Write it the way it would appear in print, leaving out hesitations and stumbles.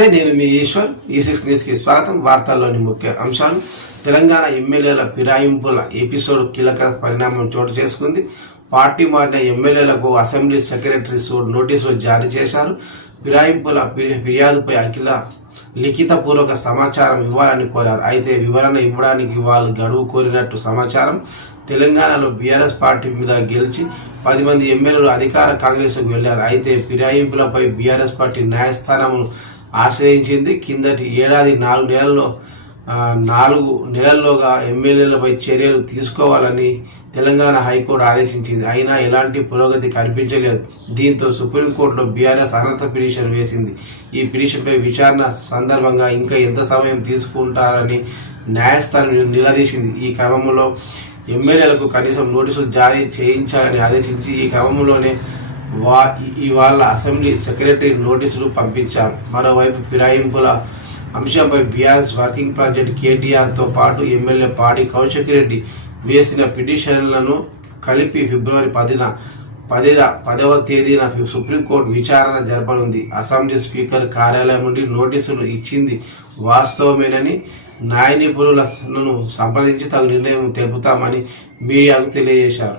నమస్తే, నేను మీ ఈశ్వర్. ఈ6 న్యూస్కి స్వాగతం. వార్తల్లోని ముఖ్య అంశాలు. తెలంగాణ ఎమ్మెల్యేల ఫిరాయింపుల ఎపిసోడ్ కీలక పరిణామం చోటు చేసుకుంది. పార్టీ మారిన ఎమ్మెల్యేలకు అసెంబ్లీ సెక్రటరీ నోటీసులు జారీ చేశారు. ఫిరాయింపుల ఫిర్యాదుపై అఖిల లిఖితపూర్వక సమాచారం ఇవ్వాలని కోరారు. అయితే వివరణ ఇవ్వడానికి వాళ్ళు గడువు కోరినట్టు సమాచారం. తెలంగాణలో బీఆర్ఎస్ పార్టీ మీద గెలిచి 10 మంది ఎమ్మెల్యేలు అధికార కాంగ్రెస్కు వెళ్లారు. అయితే ఫిరాయింపులపై బీఆర్ఎస్ పార్టీ న్యాయస్థానమును ఆశ్రయించింది. కిందటి ఏడాది 4 నెలల్లోగా ఎమ్మెల్యేలపై చర్యలు తీసుకోవాలని తెలంగాణ హైకోర్టు ఆదేశించింది. అయినా ఎలాంటి పురోగతి కనిపించలేదు. దీంతో సుప్రీంకోర్టులో బీఆర్ఎస్ అనర్హత పిటిషన్ వేసింది. ఈ పిటిషన్పై విచారణ సందర్భంగా ఇంకా ఎంత సమయం తీసుకుంటారని న్యాయస్థానం నిలదీసింది. ఈ క్రమంలో ఎమ్మెల్యేలకు కనీసం నోటీసులు జారీ చేయించాలని ఆదేశించి ఈ క్రమంలోనే ఇవాళ అసెంబ్లీ సెక్రటరీ నోటీసులు పంపించారు. మరోవైపు ఫిరాయింపుల అంశంపై బీఆర్ఎస్ వర్కింగ్ ప్రెసిడెంట్ కేటీఆర్తో పాటు ఎమ్మెల్యే పాడి కౌశిక్ రెడ్డి వేసిన పిటిషన్లను కలిపి ఫిబ్రవరి 10వ తేదీన సుప్రీంకోర్టు విచారణ జరపనుంది. అసెంబ్లీ స్పీకర్ కార్యాలయం నుండి నోటీసులు ఇచ్చింది వాస్తవమేనని న్యాయ నిపుణులను సంప్రదించి తగు నిర్ణయం తెలుపుతామని మీడియాకు తెలియజేశారు.